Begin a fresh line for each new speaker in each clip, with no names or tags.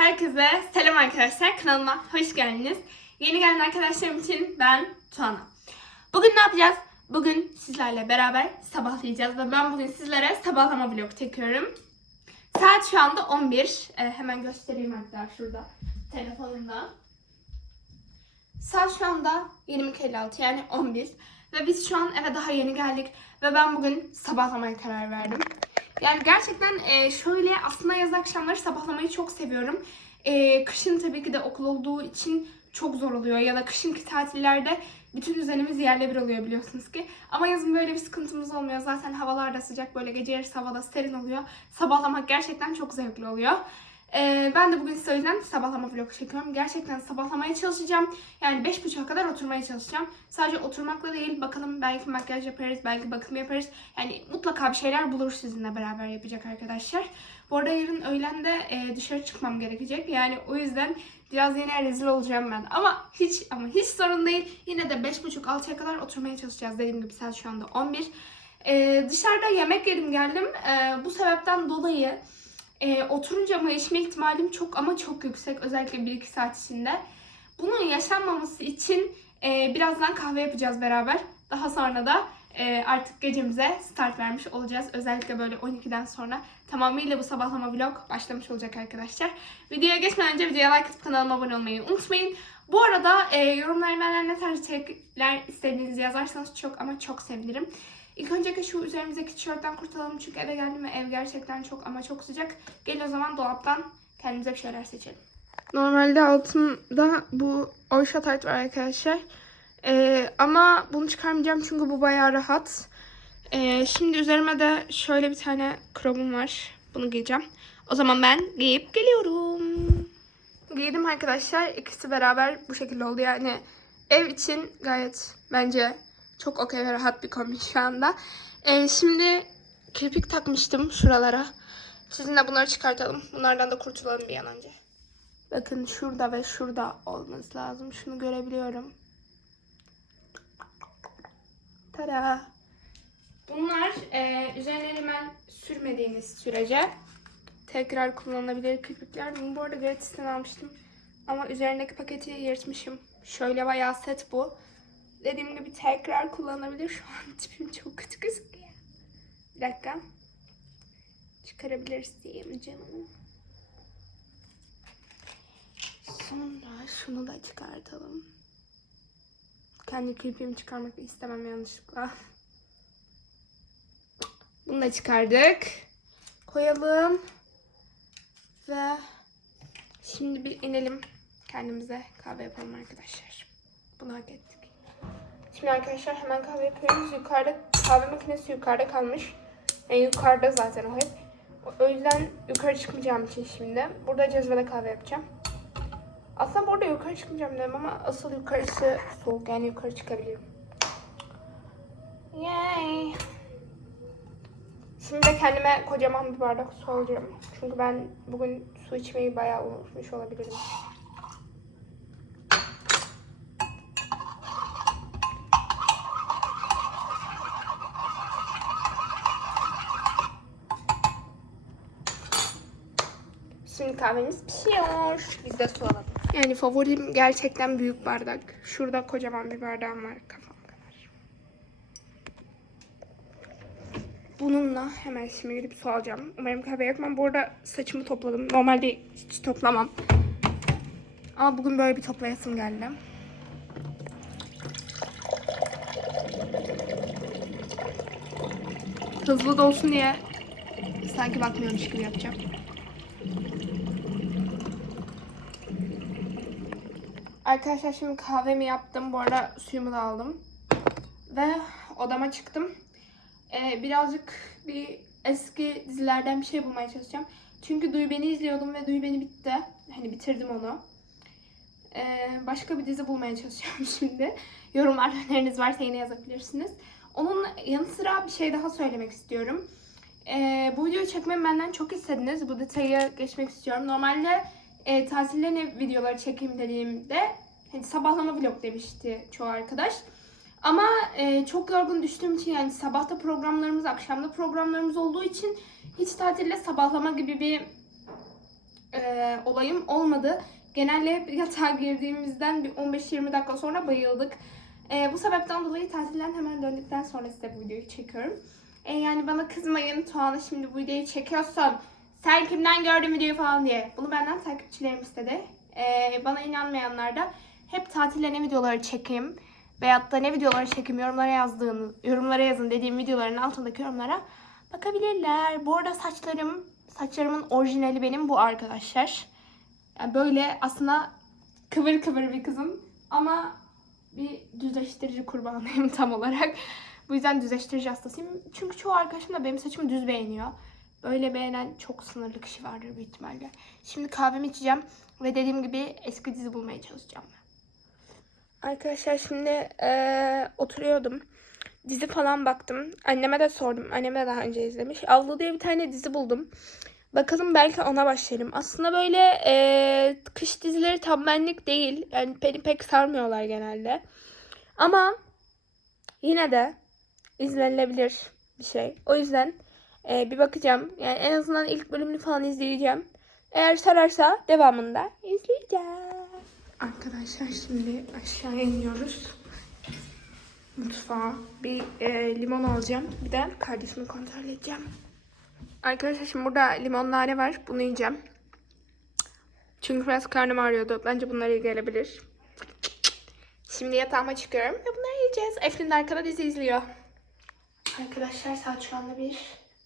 Herkese selam arkadaşlar. Kanalıma hoş geldiniz. Yeni gelen arkadaşlarım için ben Tuana. Bugün ne yapacağız? Bugün sizlerle beraber sabahlayacağız ve ben bugün sizlere sabahlama vlog çekiyorum. Saat şu anda 11. Ee, hemen göstereyim hatta şurada telefonumda. Saat şu anda 22.56 yani 11. Ve biz şu an eve daha yeni geldik. Ve ben bugün sabahlamaya karar verdim. Yani gerçekten e, şöyle aslında yaz akşamları sabahlamayı çok seviyorum. E, kışın tabii ki de okul olduğu için çok zor oluyor. Ya da kışınki tatillerde bütün düzenimiz yerle bir oluyor biliyorsunuz ki. Ama yazın böyle bir sıkıntımız olmuyor. Zaten havalar da sıcak böyle gece yarısı havada serin oluyor. Sabahlamak gerçekten çok zevkli oluyor. Ee, ben de bugün size o yüzden sabahlama vlogu çekiyorum. Gerçekten sabahlamaya çalışacağım. Yani 5.30'a kadar oturmaya çalışacağım. Sadece oturmakla değil bakalım belki makyaj yaparız, belki bakım yaparız. Yani mutlaka bir şeyler bulur sizinle beraber yapacak arkadaşlar. Bu arada yarın öğlen de e, dışarı çıkmam gerekecek. Yani o yüzden biraz yine rezil olacağım ben. Ama hiç ama hiç sorun değil. Yine de 5.30-6'ya kadar oturmaya çalışacağız. Dediğim gibi saat şu anda 11. Ee, dışarıda yemek yedim geldim. Ee, bu sebepten dolayı e, oturunca içme ihtimalim çok ama çok yüksek. Özellikle 1-2 saat içinde. Bunun yaşanmaması için e, birazdan kahve yapacağız beraber. Daha sonra da e, artık gecemize start vermiş olacağız. Özellikle böyle 12'den sonra tamamıyla bu sabahlama vlog başlamış olacak arkadaşlar. Videoya geçmeden önce videoya like atıp kanalıma abone olmayı unutmayın. Bu arada e, yorumlara ne tarz içerikler istediğinizi yazarsanız çok ama çok sevinirim. İlk önce şu üzerimizdeki tişörtten kurtulalım çünkü eve geldim ve ev gerçekten çok ama çok sıcak. Gelin o zaman dolaptan kendimize bir şeyler seçelim. Normalde altımda bu Oyşa tayt var arkadaşlar. Ee, ama bunu çıkarmayacağım çünkü bu bayağı rahat. Ee, şimdi üzerime de şöyle bir tane krobum var. Bunu giyeceğim. O zaman ben giyip geliyorum. Giydim arkadaşlar. İkisi beraber bu şekilde oldu. Yani ev için gayet bence çok okey ve rahat bir kombin şu anda. Ee, şimdi kirpik takmıştım şuralara. Sizinle bunları çıkartalım. Bunlardan da kurtulalım bir an önce. Bakın şurada ve şurada olması lazım. Şunu görebiliyorum. Tada. Bunlar e, üzerine hemen sürmediğiniz sürece tekrar kullanılabilir kirpikler. Bunu bu arada gratisten almıştım. Ama üzerindeki paketi yırtmışım. Şöyle bayağı set bu. Dediğim gibi tekrar kullanılabilir. Şu an tipim çok kötü gözüküyor. Bir dakika. Çıkarabiliriz diyeyim canım. Sonra şunu da çıkartalım. Kendi kirpiğimi çıkarmak istemem yanlışlıkla. Bunu da çıkardık. Koyalım. Ve şimdi bir inelim. Kendimize kahve yapalım arkadaşlar. Bunu hak ettik. Şimdi arkadaşlar hemen kahve yapıyoruz. Yukarıda kahve makinesi yukarıda kalmış. Yani yukarıda zaten o hep. O yüzden yukarı çıkmayacağım için şimdi. Burada cezvede kahve yapacağım. Aslında burada yukarı çıkmayacağım dedim ama asıl yukarısı soğuk. Yani yukarı çıkabilirim. Yay. Şimdi de kendime kocaman bir bardak su alacağım. Çünkü ben bugün su içmeyi bayağı unutmuş olabilirim. Şimdi kahvemiz pişiyor. Biz de su alalım. Yani favorim gerçekten büyük bardak. Şurada kocaman bir bardağım var kafam kadar. Bununla hemen şimdi gidip su alacağım. Umarım kahve yapmam. Bu arada saçımı topladım. Normalde hiç toplamam. Ama bugün böyle bir toplayasım geldi. Hızlı da olsun diye sanki bakmıyormuş gibi yapacağım. Arkadaşlar şimdi kahvemi yaptım. Bu arada suyumu da aldım. Ve odama çıktım. Ee, birazcık bir eski dizilerden bir şey bulmaya çalışacağım. Çünkü Duy Beni izliyordum ve Duy Beni bitti. Hani bitirdim onu. Ee, başka bir dizi bulmaya çalışacağım şimdi. Yorumlarda öneriniz varsa yine yazabilirsiniz. Onun yanı sıra bir şey daha söylemek istiyorum. Ee, bu videoyu çekmemi benden çok istediniz. Bu detayı geçmek istiyorum. Normalde e, tatillerine videoları çekeyim dediğimde hani sabahlama vlog demişti çoğu arkadaş. Ama e, çok yorgun düştüğüm için yani sabahta programlarımız, akşamda programlarımız olduğu için hiç tatilde sabahlama gibi bir e, olayım olmadı. Genelde hep yatağa girdiğimizden bir 15-20 dakika sonra bayıldık. E, bu sebepten dolayı tatilden hemen döndükten sonra size bu videoyu çekiyorum. E, yani bana kızmayın Tuğan'a şimdi bu videoyu çekiyorsun. Sen kimden gördün videoyu falan diye. Bunu benden takipçilerim istedi. E, bana inanmayanlar da hep tatilde ne videoları çekeyim veyahut da ne videoları çekeyim yorumlara yazdığını, yorumlara yazın dediğim videoların altındaki yorumlara bakabilirler. Bu arada saçlarım, saçlarımın orijinali benim bu arkadaşlar. Yani böyle aslında kıvır kıvır bir kızım ama bir düzleştirici kurbanıyım tam olarak. Bu yüzden düzleştirici hastasıyım. Çünkü çoğu arkadaşım da benim saçımı düz beğeniyor. Böyle beğenen çok sınırlı kişi vardır büyük ihtimalle. Şimdi kahvemi içeceğim ve dediğim gibi eski dizi bulmaya çalışacağım. Arkadaşlar şimdi eee, oturuyordum. Dizi falan baktım. Anneme de sordum. Annem de daha önce izlemiş. Avlu diye bir tane dizi buldum. Bakalım belki ona başlayalım. Aslında böyle eee, kış dizileri tam benlik değil. Yani beni pek sarmıyorlar genelde. Ama yine de izlenilebilir bir şey. O yüzden eee, bir bakacağım. Yani en azından ilk bölümünü falan izleyeceğim. Eğer sararsa devamında izleyeceğim. Arkadaşlar şimdi aşağıya iniyoruz. Mutfağa bir e, limon alacağım. Bir de kardeşimi kontrol edeceğim. Arkadaşlar şimdi burada limon nane var. Bunu yiyeceğim. Çünkü biraz karnım ağrıyordu. Bence bunlar iyi gelebilir. Şimdi yatağıma çıkıyorum ve bunları yiyeceğiz. Eflin de arkada dizi izliyor. Arkadaşlar saat şu anda bir.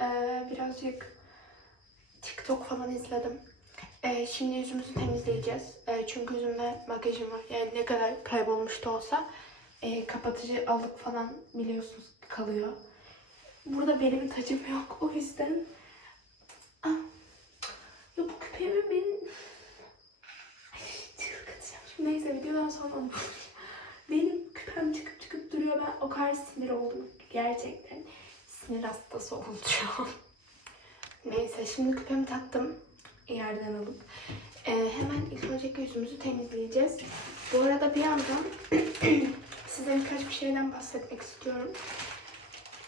Ee, birazcık TikTok falan izledim. Ee, şimdi yüzümüzü temizleyeceğiz. Ee, çünkü yüzümde makyajım var. Yani ne kadar kaybolmuş da olsa e, kapatıcı allık falan biliyorsunuz kalıyor. Burada benim tacım yok. O yüzden ah, ya bu küpemi benim çıkartacağım. Şimdi neyse videodan sonra benim küpem çıkıp çıkıp duruyor. Ben o kadar sinir oldum. Gerçekten sinir hastası olacağım. Neyse şimdi küpemi taktım yerden alıp. Ee, hemen ilk önce yüzümüzü temizleyeceğiz. Bu arada bir yandan size birkaç bir şeyden bahsetmek istiyorum.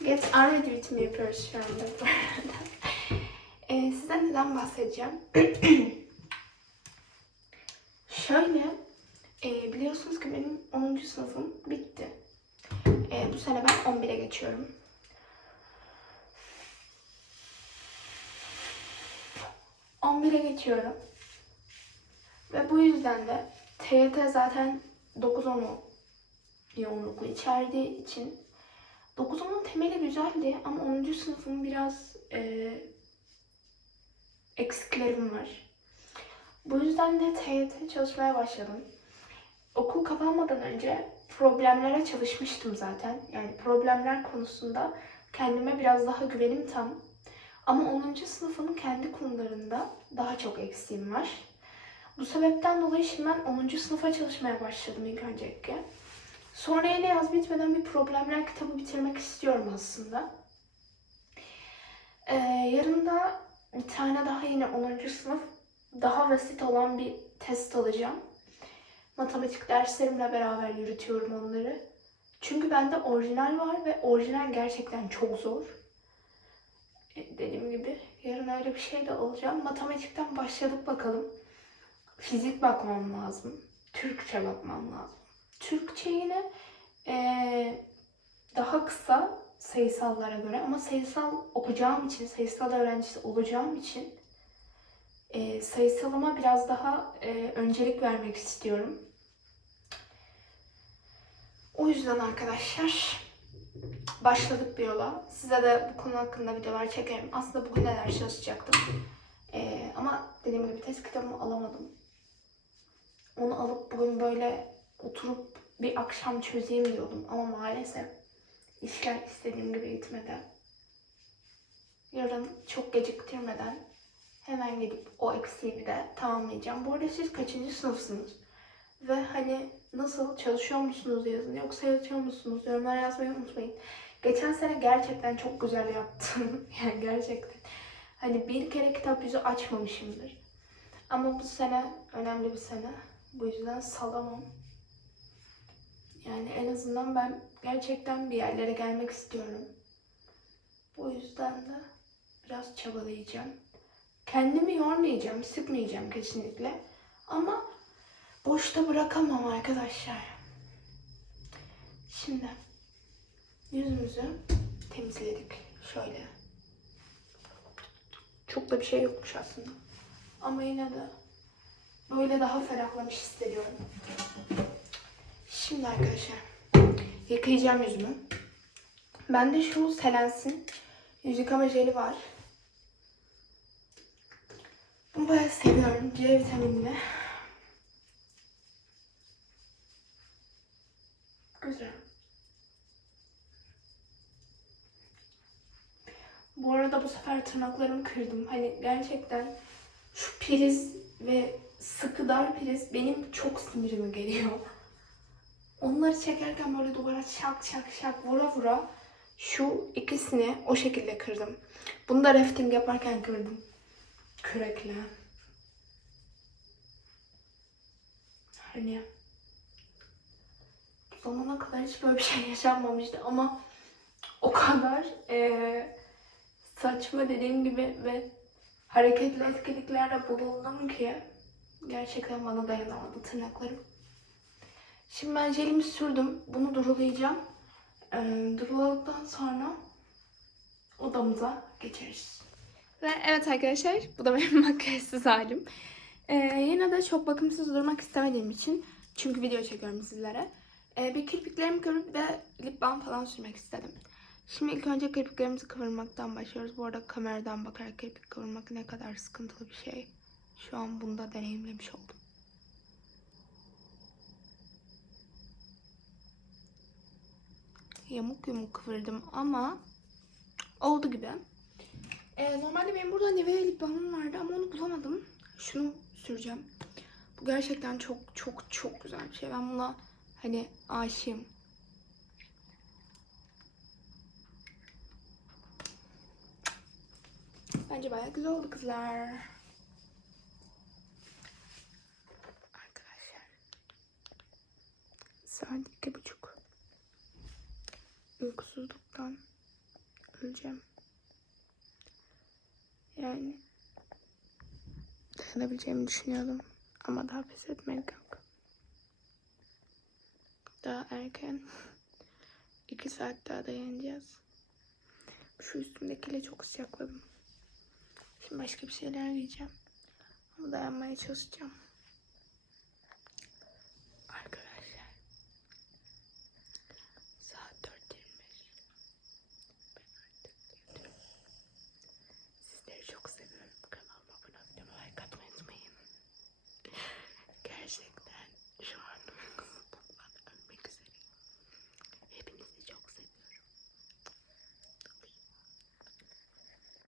Get With Me yapıyoruz şu anda bu arada. Ee, size neden bahsedeceğim? Şöyle, e, biliyorsunuz ki benim 10. sınıfım bitti. E, bu sene ben 11'e geçiyorum. 11'e geçiyorum. Ve bu yüzden de TYT zaten 9-10'u yoğunluklu içerdiği için 9-10'un temeli güzeldi ama 10. sınıfın biraz e, eksiklerim var. Bu yüzden de TYT çalışmaya başladım. Okul kapanmadan önce problemlere çalışmıştım zaten. Yani problemler konusunda kendime biraz daha güvenim tam. Ama 10. sınıfın kendi konularında daha çok eksiğim var. Bu sebepten dolayı şimdi ben 10. sınıfa çalışmaya başladım ilk öncelikle. Sonra yine yaz bitmeden bir problemler kitabı bitirmek istiyorum aslında. Ee, yarın da bir tane daha yine 10. sınıf daha basit olan bir test alacağım. Matematik derslerimle beraber yürütüyorum onları. Çünkü bende orijinal var ve orijinal gerçekten çok zor. E, dediğim gibi yarın öyle bir şey de alacağım. Matematikten başladık bakalım. Fizik bakmam lazım. Türkçe bakmam lazım. Türkçe yine eee, daha kısa sayısallara göre ama sayısal okuyacağım için, sayısal öğrencisi olacağım için eee sayısalıma biraz daha eee, öncelik vermek istiyorum. O yüzden arkadaşlar başladık bir yola. Size de bu konu hakkında videolar çekerim. Aslında bugün de ders çalışacaktım. Ee, ama dediğim gibi test kitabımı alamadım. Onu alıp bugün böyle oturup bir akşam çözeyim diyordum. Ama maalesef işler istediğim gibi gitmedi. Yarın çok geciktirmeden hemen gidip o eksiğimi de tamamlayacağım. Bu arada siz kaçıncı sınıfsınız? Ve hani nasıl çalışıyor musunuz yazın yoksa yatıyor musunuz? Yorumlara yazmayı unutmayın. Geçen sene gerçekten çok güzel yaptım. yani gerçekten. Hani bir kere kitap yüzü açmamışımdır. Ama bu sene önemli bir sene. Bu yüzden salamam. Yani en azından ben gerçekten bir yerlere gelmek istiyorum. Bu yüzden de biraz çabalayacağım. Kendimi yormayacağım, sıkmayacağım kesinlikle. Ama boşta bırakamam arkadaşlar. Şimdi yüzümüzü temizledik. Şöyle. Çok da bir şey yokmuş aslında. Ama yine de böyle daha ferahlamış hissediyorum. Şimdi arkadaşlar yıkayacağım yüzümü. Bende şu Selens'in yüz yıkama jeli var. Bunu bayağı seviyorum. C vitaminli. Güzel. Bu arada bu sefer tırnaklarımı kırdım. Hani gerçekten şu priz ve sıkı dar priz benim çok sinirime geliyor. Onları çekerken böyle duvara şak şak şak vura vura şu ikisini o şekilde kırdım. Bunu da rafting yaparken kırdım. Kürekle. Hani bu zamana kadar hiç böyle bir şey yaşanmamıştı ama o kadar eee, saçma dediğim gibi ve hareketli etkiliklerde bulundum ki gerçekten bana dayanamadı tırnaklarım. Şimdi ben jelimi sürdüm. Bunu durulayacağım. Ee, duruladıktan sonra odamıza geçeriz. Ve evet arkadaşlar bu da benim makyajsız halim. Ee, yine de çok bakımsız durmak istemediğim için çünkü video çekiyorum sizlere. Ee, bir kirpiklerimi kıvırıp ve lip balm falan sürmek istedim. Şimdi ilk önce kirpiklerimizi kıvırmaktan başlıyoruz. Bu arada kameradan bakarak kirpik kıvırmak ne kadar sıkıntılı bir şey. Şu an bunda deneyimlemiş oldum. Yamuk yumuk kıvırdım ama oldu gibi. Ee, normalde benim burada Nivea lip balmım vardı ama onu bulamadım. Şunu süreceğim. Bu gerçekten çok çok çok güzel bir şey. Ben buna hani aşığım. Bence bayağı güzel oldu kızlar. Arkadaşlar. Saat iki buçuk. Uykusuzluktan öleceğim. Yani dayanabileceğimi düşünüyordum. Ama daha pes etmek yok. Daha erken. iki saat daha dayanacağız. Şu üstümdekiyle çok sıcakladım. Şimdi başka bir şeyler giyeceğim. Ama dayanmaya çalışacağım.